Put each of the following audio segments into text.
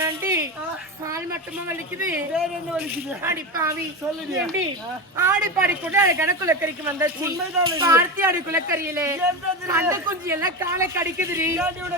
ஏண்டி கால் மட்டுமா வலிக்குது? வேற என்ன வலிக்குது? அடி பாவி சொல்லுடி. ஏண்டி ஆடி பாடி கூட கணக்குலக்கறிக்கு வந்தாச்சு. பார்த்தி ஆடி குலக்கறியிலே கண்டு குஞ்சு எல்லாம் காலை கடிக்குதுடி.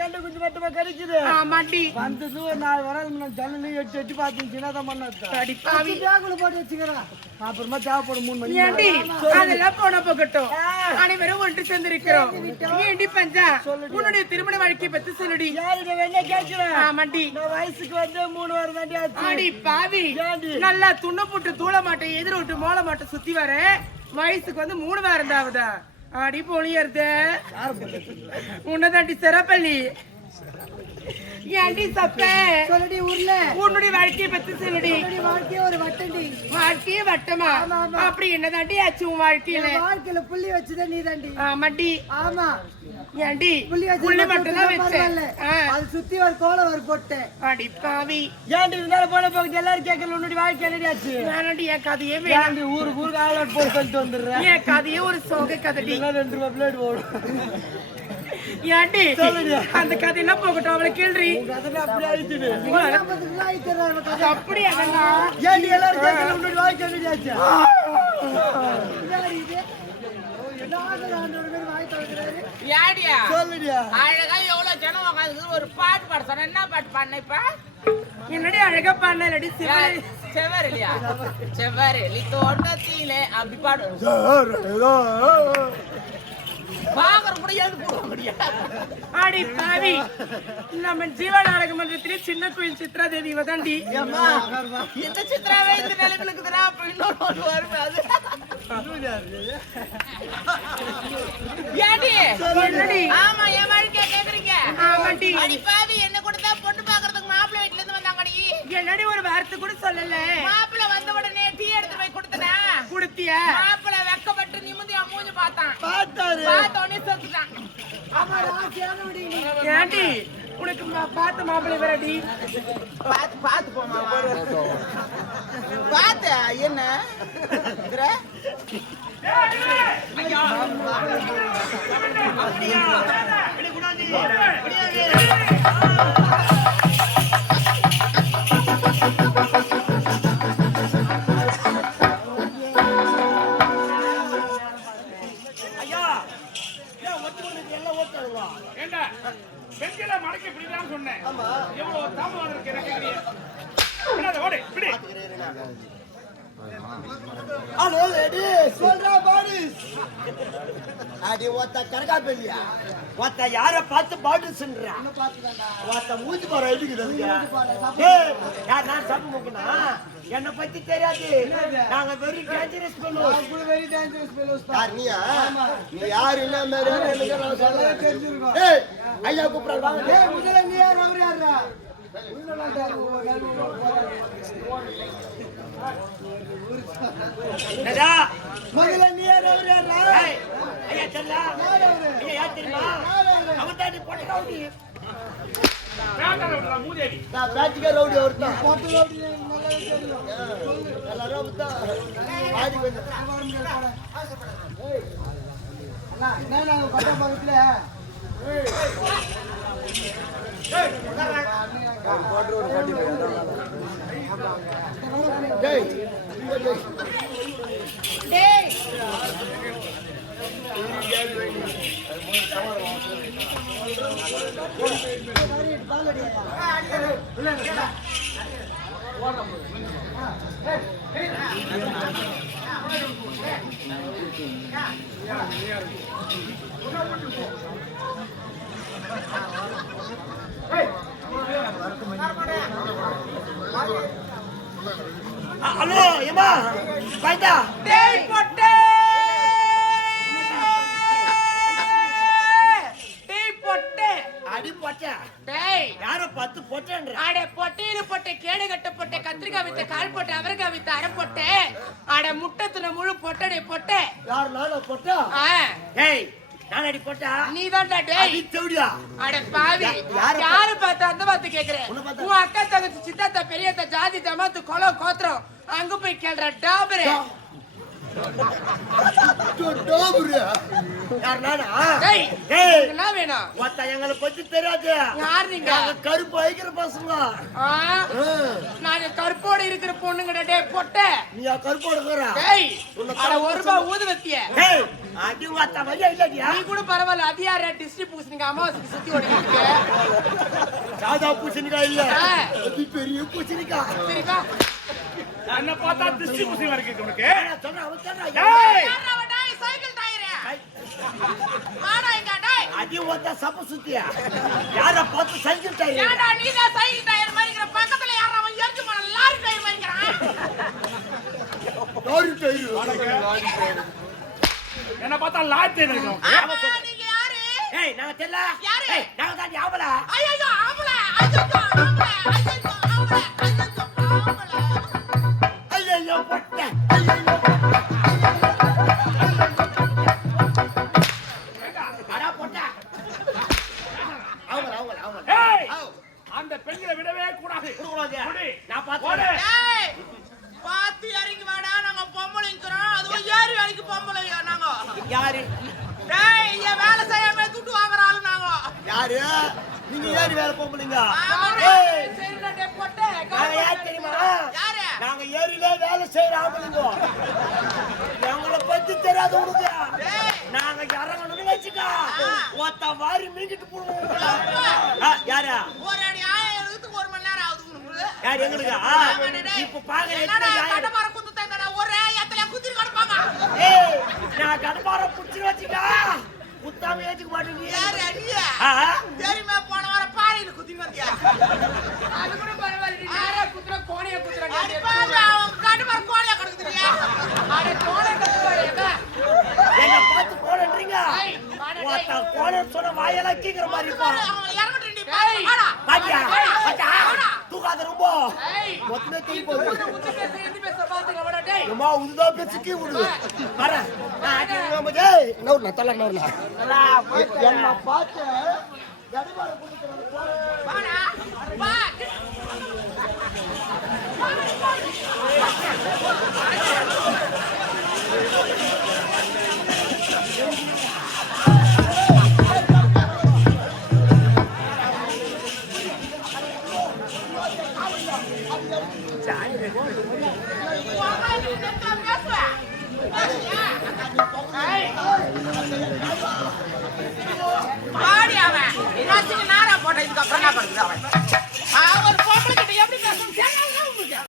கண்டு குஞ்சு மட்டுமா கடிக்குது? ஆமாண்டி. வந்தது ஒரு 4 வாரம் ஜன்னலி எட்டு எட்டு பார்த்து சின்னதான் பண்ணாது. அடி பாவி பேக்குல போட்டு வச்சுக்கிறேன். அப்புறமா தேவைப்படும் 3 மணி. ஏண்டி அதெல்லாம் போன போகட்டும். அனைவரும் ஒன்று சேர்ந்திருக்கிறோம். ஏண்டி பஞ்சா உன்னுடைய திருமண வாழ்க்கை பத்தி சொல்லுடி. என்ன கேட்கிறேன்? ஆமாண்டி. வயசுக்கு வந்து 3 வாரம் தாண்டி ஆச்சு. அடி பாவி நல்லா துண்ண போட்டு தூள மாட்டை எதிர விட்டு மோள மாட்டை சுத்தி வர வயசுக்கு வந்து 3 வாரம் தான் ஆகுதா? அடி பொழியறது உன்னதாண்டி சிறப்பள்ளி. ஏண்டி சப்ப சொல்லடி ஊர்ல உன்னுடைய வாழ்க்கையை பத்தி சொல்லுடி. வாழ்க்கையே ஒரு வட்டண்டி. வாழ்க்கையே வட்டமா? அப்படி என்னதாண்டி ஆச்சு உன் வாழ்க்கையில? வாழ்க்கையில புள்ளி வச்சுதான் நீ தாண்டி. ஆமாண்டி. ஆமா ஏண்டி புள்ளி மட்டும் தான் வச்சேன். அது சுத்தி ஒரு கோலம் ஒரு போட்டு. அடி பாவி ஏண்டி இருந்தாலும் போன போக்கு எல்லாரும் கேட்கல உன்னுடைய வாழ்க்கை என்னடி ஆச்சு? நானடி என் கதையே வேணாண்டி. ஊருக்கு ஆளோட் போட்டு சொல்லிட்டு வந்துடுறேன். என் கதையே ஒரு சோக கதைடி. 2 ரூபாய் பிளேட் ஓடும். ஏண்டி அந்த கதையெல்லாம் போகட்டும். அவளை கேள்றி அப்படி ஆயிடுச்சு. அப்படி அதெல்லாம் ஏண்டி எல்லாரும் கேட்கல உன்னுடைய வாழ்க்கை என்னடி ஆச்சு? அழகா எவ்வளவு ஜனம் உட்காந்து ஒரு பாட்டு பாட சொன்ன. என்ன பாட்டு பாடின? இப்ப என்னடி அழகா பாடினடி செவ்வாறு இல்லையா? செவ்வாறு தோட்டத்திலே அப்படி பாடு. பாக்குற கூட எழுந்து போட முடியாது. ஆடி பாவி நம்ம ஜீவ நாடக மன்றத்திலே சின்ன கோயில் சித்ரா தேவி வதாண்டி. இந்த சித்ராவே இந்த நிலைமையில இருக்குதுன்னா அப்ப இன்னொரு ஒன்று வருமே. அது ஏடி என்னடி? ஆமா என் வாழ்க்கைய கேக்குறீங்க? ஆமாண்டி. அடி பாவி என்ன கொடுத்தா பொண்ணு பாக்குறதுக்கு மாப்பிள்ளை வீட்டுல இருந்து வந்தாங்கடி. என்னடி ஒரு வார்த்தை கூட சொல்லல? மாப்பிள்ளை வந்த உடனே டீ எடுத்து போய் கொடுத்தனா? குடுத்தியா? மாப்பிள்ளை வெக்கப்பட்டு நிமிந்து மூஞ்சி பார்த்தான். பார்த்தாரு. பார்த்த உடனே செத்துட்டான். ஏண்டி உனக்கு பார்த்த மாப்பிள்ளை வரடி? பார்த்து போமா. பார்த்த என்ன பெண்களை மடக்கி பிடிதான் சொன்னேன். எவ்வளவு தாமதம் இருக்கு எனக்கு. ஓடு பிடி. ஹலோ லேடி சொல்றா பாடிஸ். அடி ஒத்த கரகா பெல்லியா ஒத்த யார பார்த்து பாடிஸ்ன்றா? ஒத்த மூஞ்சி பாரு எதுக்குதுங்க? ஏய் யார் நான் சாப்பிட்டு போக்கனா? என்ன பத்தி தெரியாது. நாங்க very dangerous fellows. Very dangerous fellows. யாரியா? நீ யார் என்ன மேல எனக்கு நான் சொல்ல தெரிஞ்சிருக்கும். ஏய் ஐயா கூப்பிடுறா வாங்க. ஏய் முதல்ல நீ யார் அவர் யாரா? என்னடா முதல்ல நீ யார் அவர் யாரா? ஏய் ஐயா செல்லா ஐயா யார் தெரியுமா? அவன் தான் போட்டு ரவுடி. வேண்டாம் மூதேவி. நான் பேட்டிக்க ரவுடி ஒருத்தன். போட்டு ரவுடி நல்லா தெரியும். எல்லாரும் வந்து ஆடி வந்து ஏய் அண்ணா என்ன பட்ட பக்கத்துல ஏய் ஏய் போட்டு ஒரு பாட்டி டேய் டேய் ஹலோ ஏமா பைதா டேய் பொட்டே டேய் பொட்டே அடி பொட்டே டேய் யார பார்த்து பொட்டேன்ற? அட பொட்டேரு பொட்டே கேடு கட்ட பொட்டே கத்திரிக்காய் வித்த கால் பொட்டே அவரைக்காய் வித்த அரை பொட்டே அட முட்டை துணை முழு பொட்டடே பொட்டே. யார் நானா பொட்டா? ஏய் நான் அடி பொட்டா? நீதான்டா டேய். அடி தேடியா? அட பாவி யாரு பார்த்த அந்த பார்த்து கேக்குறேன். உன் அக்கா தங்கச்சி சித்தாத்தா பெரியத்தா ஜாதி ஜமாத்து கொலை கோத்திரம் அங்க போய் கேள்ற டாபரே டோபுரு யார் நானா? டேய் டேய், என்ன வேணும்? ஒருத்த எங்களை பத்தி தெரியாது. யார் நீங்க? நாங்க கருப்பு வைக்கிற பசங்க. ஆ, நாங்க கருப்போட இருக்கிற பொண்ணுங்கடா. டேய் பொட்டை, நீயா கருப்போட இருக்கிற? டேய் அட ஒரு ரூபாய் ஊதுவத்திய. டேய், அடி ஒத்த வழியா இல்லடியா? நீ கூட பரவாயில்ல. அது யார டிஸ்ட்ரிக்ட் பூசணிங்க அமாவாசைக்கு சுத்தி ஓடிக்கிட்டு சாதா பூசணிக்காய் இல்ல, ஆ. அது பெரிய பூசணிக்காய். சரிப்பா. என்ன பார்த்தா திருஷ்டி பூசி இருக்கு உனக்கு. நான் சொன்னேன், அவன் சொன்னான். டேய், யாரா அவ? டேய் சைக்கிள் டயரே. வாடா இங்க. டேய் அடி ஒத்த சப்ப சுத்தியா? யார பார்த்து சைக்கிள் டயர்? ஏன்டா நீ தான் சைக்கிள் டயர் மாதிரி இருக்கிற? பக்கத்துல யாரா அவன் எரிஞ்சு போன லாரி டயர் மாதிரி இருக்கிறான்? Lorry tyre. என்ன பார்த்தா லாட் இருக்கு. ஆமா, நீங்க யாரு? ஏய், நாங்க தெரியல. யாரு? ஏய், நாங்க தான் ஆவல. ஐயோ ஆம்பள. ஐயோ ஆம்பள. ஐயோ ஆம்பள. ஐயோ ஆம்பள. ஐயோ பொட்ட. ஐயோ. அடா பொட்ட. ஆவல, ஆவல, ஆவல. ஏய், ஆவ். அந்த பெண்களை விடவே கூடாது. குடுக்குறாங்க. குடி. நான் ஓடு. பாத்துறேன். ஏய் பாத்து இறங்கி வாடா. நாங்க பொம்பளைங்கிறோம். அதுவும் ஏறி வேலைக்கு பொம்பளைங்க நாங்க. யாரு? டேய் இங்க வேலை செய்யாம துட்டு வாங்குற ஆளு நாங்க. யாரு? நீங்க ஏறி வேலை போம்பலீங்க. ஏய் சரிடா. டேய் பொட்டை. நாங்க யார் தெரியுமா? யாரு? நாங்க ஏரியில வேலை செய்யற ஆம்பளைங்க. எங்களை பத்தி தெரியாது உனக்கு. நாங்க இறங்கணும்னு வச்சுக்க, ஒத்த வாரி மீங்கிட்டு போடுவோம். யாரா? ஒரு அடி ஆயிரத்துக்கு 1 மணி நேரம் ஆகுது உங்களுக்கு. யார் எங்களுக்கா? இப்ப பாக்குற என்னடா கடப்பார குத்து தந்தடா ஒரே இடத்துல குத்தி கடப்பாங்க. ஏய், நான் கடப்பார புடிச்சு வச்சுக்க, குத்தாம ஏத்துக்க மாட்டேங்க. யாரு அடியா? தெரியுமா போன வாரம் பாறையில குத்தி வந்தியா? அது கூட பரவாயில்லை. நீ யாரா குத்துற கோணைய குத்துற நீ. அடி பாரு அவன் கடப்பார கோணைய கடக்குதுறியா? அட கோணை கடப்பாரேங்க. என்ன பார்த்து போறன்றீங்க? ஒத்த கோண சொன்ன வாயெல்லாம் கீக்குற மாதிரி இருப்பா. அவன் இறங்கட்டும் நீ பாரு. வாடா. பாத்தியா? பாத்தா? தூக்காத ரொம்ப. ஏய் மொத்தமே தூக்கி போடு. உத்து பேச எந்தி பேச பாத்துங்க வாடா. டேய் அம்மா உதுதா பேச்சுக்கு விடு. வர. ஏய், நவுல தல நவுல. என்ன பார்த்து கடப்பார குடுக்குறாங்க. வாடா. வா. பாடி அவன் என்ன நாரா போட்ட இதுக்கு அப்புறம் என்ன பண்ணுது அவன்?